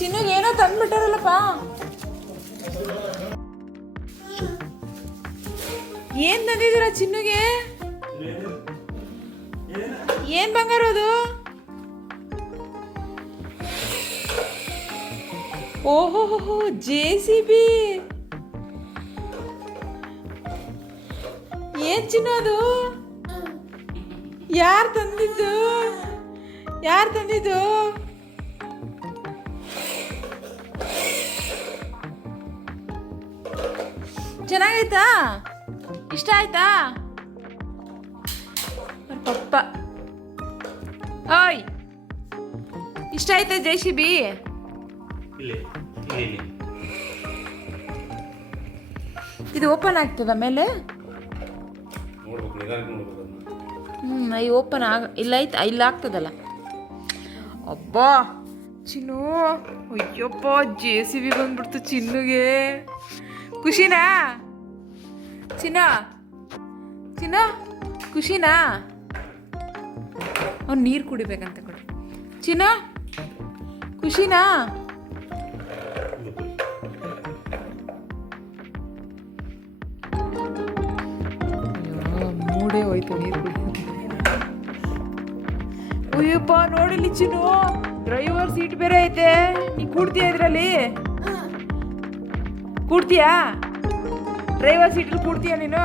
ಚಿನ್ನುಗೆ ಏನೋ ತಂದ್ಬಿಟ್ಟಾರಲ್ಲಪ್ಪ. ಏನ್ ತಂದಿದ್ದೀರ ಚಿನ್ನುಗೆ? ಏನ್ ಬಂಗಾರ ಅದು? ಓಹೋ JCB. ಏನ್ ಚಿನ್ನು ಅದು? ಯಾರು ತಂದಿದ್ದು? ಚೆನ್ನಾಗೈತಾ? ಇಷ್ಟ ಆಯ್ತಾ ಪಪ್ಪ? ಓಯ್, ಇಷ್ಟ ಆಯ್ತಾ JCB? ಇದು ಓಪನ್ ಆಗ್ತದ ಮೇಲೆ? ಈ ಓಪನ್ ಇಲ್ಲ ಇಲ್ಲ ಆಗ್ತದಲ್ಲ. ಅಬ್ಬಾ ಚಿನ್ನು, ಅಯ್ಯಪ್ಪ JCB ಬಂದ್ಬಿಡ್ತು ಚಿನ್ನುಗೆ. ಖುಷಿನಾ ಚಿನ್ನ ಖುಷಿನಾ? ಅವ್ನು ನೀರು ಕುಡಿಬೇಕಂತ ಕೊಡಿ. ಚಿನ್ನ ಖುಷಿನಾ? ಮೂಡೇ ಹೋಯ್ತು ನೀರು ಕುಡಿ. ಅಯ್ಯಪ್ಪ ನೋಡಿಲಿ ಚಿನ್ನು, ಡ್ರೈವರ್ ಸೀಟ್ ಬೇರೆ ಐತೆ. ನೀ ಕೂಡ್ತೀಯ ಇದರಲ್ಲಿ? ಕೂಡ್ತೀಯಾ? ಡ್ರೈವರ್ ಸೀಟಲ್ಲಿ ಕೂಡ್ತೀಯ ನೀನು?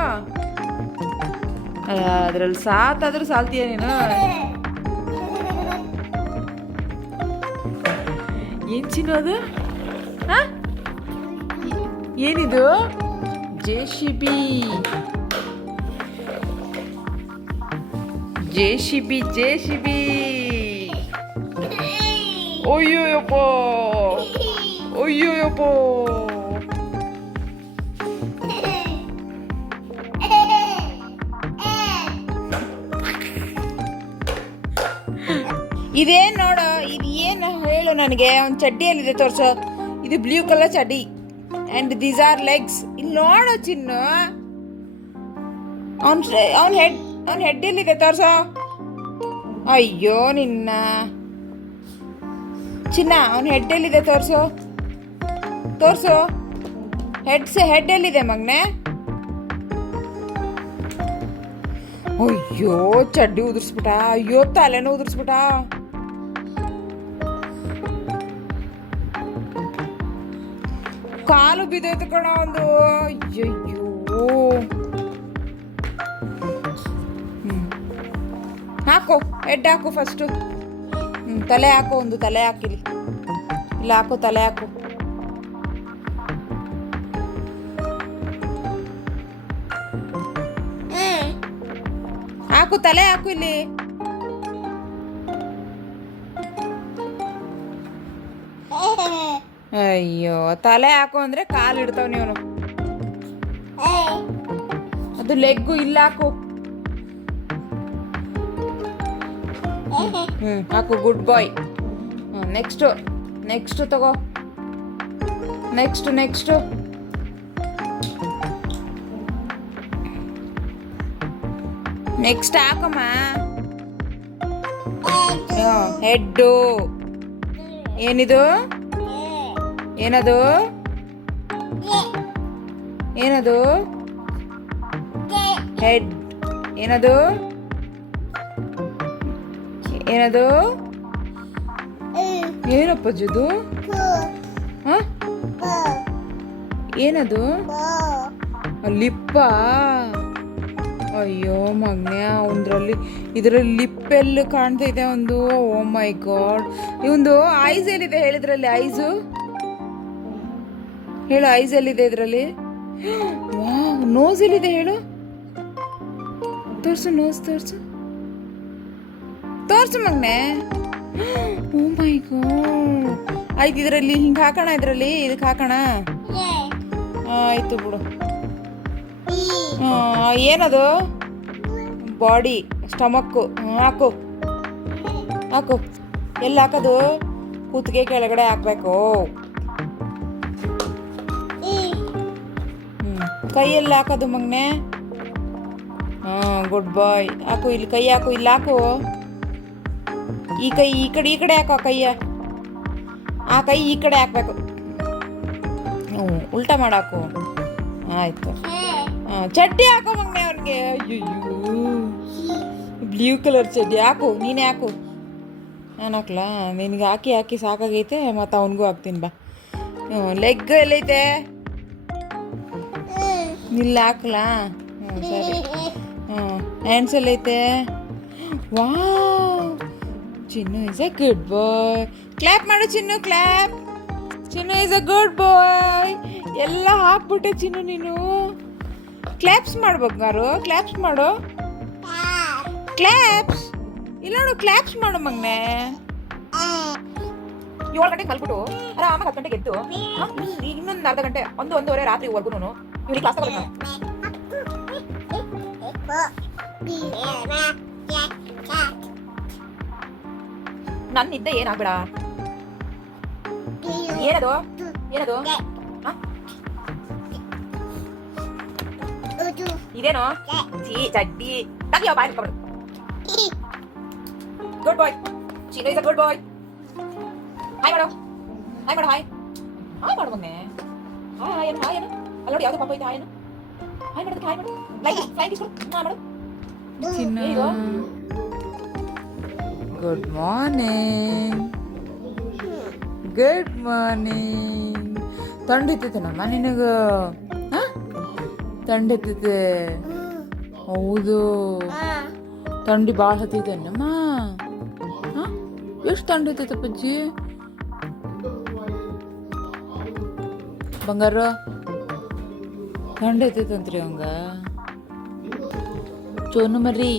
ಅದ್ರಲ್ಲಿ ಸಾತಾದ್ರೂ ಸಾಲ್ತೀಯ ನೀನು? ಏನ್ ಚಿನ್ನು ಅದು? ಏನಿದು? JCB. ಅಯ್ಯೋಯಪ್ಪ. ಇದೇನ್ ನೋಡು, ಇದು ಏನು ಹೇಳು ನನಗೆ. ಒಂದು ಚಡ್ಡಿಯಲ್ಲಿದೆ ತೋರಿಸು. ಇದು ಬ್ಲೂ ಕಲರ್ ಚಡ್ಡಿ ಆ್ಯಂಡ್ ದೀಸ್ ಆರ್ ಲೆಗ್ಸ್. ಇಲ್ಲಿ ನೋಡು ಚಿನ್ನು, ಅವನ ಹೆಡ್ಡಲ್ಲಿದೆ ತೋರಿಸು. ಅಯ್ಯೋ ನಿನ್ನ ಚಿನ್ನ, ಅವನ ಹೆಡ್ಡಲ್ಲಿದೆ ತೋರಿಸು. ಹೆಡ್ ಎಲ್ಲಿದೆ ಮಗನೆ? ಅಯ್ಯೋ ಚಡ್ಡಿ ಉದುರಿಸ್ಬಿಟ್ಟ. ಅಯ್ಯೋ ತಲೆನೂ ಉದುರಿಸ್ಬಿಟ್ಟ. ಕಾಲು ಬಿದ್ದೋಯ್ತು ಕಣ ಒಂದು. ಅಯ್ಯಯ್ಯೋ. ಹಾಕು, ಹೆಡ್ ಹಾಕು ಫಸ್ಟು. ತಲೆ ಹಾಕು, ಒಂದು ತಲೆ ಹಾಕಿಲಿ. ಇಲ್ಲ ಹಾಕು, ತಲೆ ಹಾಕು. ಹಾಕು, ತಲೆ ಹಾಕು ಇಲ್ಲಿ. ಅಯ್ಯೋ, ತಲೆ ಹಾಕು ಅಂದ್ರೆ ಕಾಲು ಇಡ್ತಾವ ನೀವನು. ಅದು ಲೆಗ್ಗು ಇಲ್ಲ ಹಾಕು. ಹಾಕು, ಗುಡ್ ಬಾಯ್. ನೆಕ್ಸ್ಟ್ ತಗೋ. ನೆಕ್ಸ್ಟ್ ಹಾಕಮ್ಮ. ಹೆಡ್ಡು. ಏನದು? ಹೆಡ್. ಏನಪ್ಪ ಜದು? ಏನದು? ಲಿಪ್ಪ? ಅಯ್ಯೋ ಮಗ್ನೆ, ಇದರಲ್ಲಿ ಲಿಪ್ ಎಲ್ಲ ಕಾಣ್ತಾ ಇದೆ ಒಂದು. ಓ ಮೈ ಗಾಡ್. ಇವಂದು ಐಸ್ ಎಲ್ಲಿದೆ ಹೇಳಿದ್ರಲ್ಲಿ? ಐಸು ಹೇಳು, ಐಸ್ ಎಲ್ಲಿದೆ ಇದರಲ್ಲಿ? ವಾವ್, ನೋಸ್ ಎಲ್ಲಿದೆ ಹೇಳು? ತೋರ್ಸು, ನೋಸ್ ತೋರ್ಸು ಮಗ್ನೆ. ಓ ಮೈ ಗಾಡ್. ಆಯ್ತು, ಇದರಲ್ಲಿ ಹಿಂಗೆ ಹಾಕೋಣ. ಇದಕ್ಕೆ ಹಾಕೋಣ. ಆಯ್ತು ಬಿಡು. ಏನದು? Body, stomach. ಹಾಕು. ಎಲ್ಲಿ ಹಾಕೋದು? ಕೂತ್ಗೆ ಕೆಳಗಡೆ ಹಾಕ್ಬೇಕು. ಕೈಯಲ್ಲಿ ಹಾಕೋದು ಮಗ್ನೆ. ಗುಡ್ ಬಾಯ್. ಹಾಕು, ಇಲ್ಲಿ ಕೈ ಹಾಕು. ಇಲ್ಲಿ ಹಾಕು. ಈ ಕೈ ಈ ಕಡೆ ಹಾಕೋ ಕೈಯ. ಆ ಕೈ ಈ ಕಡೆ ಹಾಕ್ಬೇಕು. ಹ್ಞೂ ಉಲ್ಟಾ ಮಾಡಾಕು. ಆಯಿತು. ಚಡ್ಡಿ ಹಾಕೋ ಮಗನೆ ಅವ್ನಿಗೆ. ಅಯ್ಯೋ ಬ್ಲೂ ಕಲರ್ ಚಡ್ಡಿ ಹಾಕು, ನೀನೇ ಹಾಕು. ನಾನು ಹಾಕ್ಲಾ? ನಿನಗೆ ಹಾಕಿ ಹಾಕಿ ಸಾಕಾಗೈತೆ, ಮತ್ತು ಅವನಿಗೂ ಹಾಕ್ತೀನಿ ಬಾ. ಲೆಗ್ ಎಲ್ಲೈತೆ? ಇಲ್ಲ ಹಾಕ್ಲಾ? ಹ್ಞೂ ಸರಿ. ಹ್ಯಾಂಡ್ಸ್ ಎಲ್ಲೈತೆ? Wow, Chinnu is a good boy. Clap ಮಾಡು Chinnu, clap. Chinnu is a good boy. ಎಲ್ಲ ಹಾಕ್ಬಿಟ್ಟೆ ಚಿನ್ನು ನೀನು. ಕ್ಲ್ಯಾಪ್ಸ್ ಮಾಡ್ಬೇಕಾರು, ಕ್ಲ್ಯಾಪ್ಸ್ ಮಾಡು. ಕ್ಲ್ಯಾಪ್ಸ್ ಇಲ್ಲ ನೋಡು, ಕ್ಲ್ಯಾಪ್ಸ್ ಮಾಡು ಮಗನೆ. 7 ಗಂಟೆಗೆ ಮಲ್ಬಿಟ್ಟು ಆರಾಮಾಗಿ 10 ಗಂಟೆಗೆ ಎದ್ದು ಇನ್ನೊಂದು ಅರ್ಧ ಗಂಟೆ, ಒಂದೂವರೆ ರಾತ್ರಿವರೆಗೂ ಇವನಿಗೆ ಕ್ಲಾಸ್ ತಗೋಬೇಕು. ನನ್ನ ನಿದ್ದೆ ಏನಾಗ್ಬೇಡ. ಏನದು ಏನದು ಇದೇನು? ಚಡ್ಡಿ ತಗಿಯೋ, ಬಾಯ್ ಇಟ್ಕೊಬಿಡು. Good boy. Chinnu is a good boy. Hi ಮಾಡು, ಹಾಯ್ ಮಾಡು, ಹಾಯ್ ಹಾಯ್ ಮಾಡು ಮೊನ್ನೆ. ಹಾಯ್ ಏನು, ಹಾಯ್ ಏನು ಅಲ್ಲಿ ನೋಡಿ, ಯಾವ್ದು ಪಾಪ ಐತೆ. ಹಾಯ್ ಏನು, ಹಾಯ್ ಮಾಡೋದಕ್ಕೆ ಹಾಯ್ ಮಾಡು. ಫ್ಲೈಟ್ ಇಸ್ಕೊಡು. ಹಾಂ ಮಾಡು. Chinnu good morning. Good morning. ತಂಡಿತ್ತೈತೆ ನಮ್ಮ ನಿನಗೆ? ಹಾಂ ತಂಡಿತ್ತೈತೆ. ಹೌದು, ಥಂಡಿ ಭಾಳ ಹತ್ತೈತೆ ನಮ್ಮ. ಹಾಂ ಎಷ್ಟು ಥಂಡಿ ಐತೈತೆ ಪಜ್ಜಿ? ಬಂಗಾರ ಥಂಡಿ ಐತೈತಂತ್ರಿ ಅವಂಗ. ಚೋನು ಮರಿ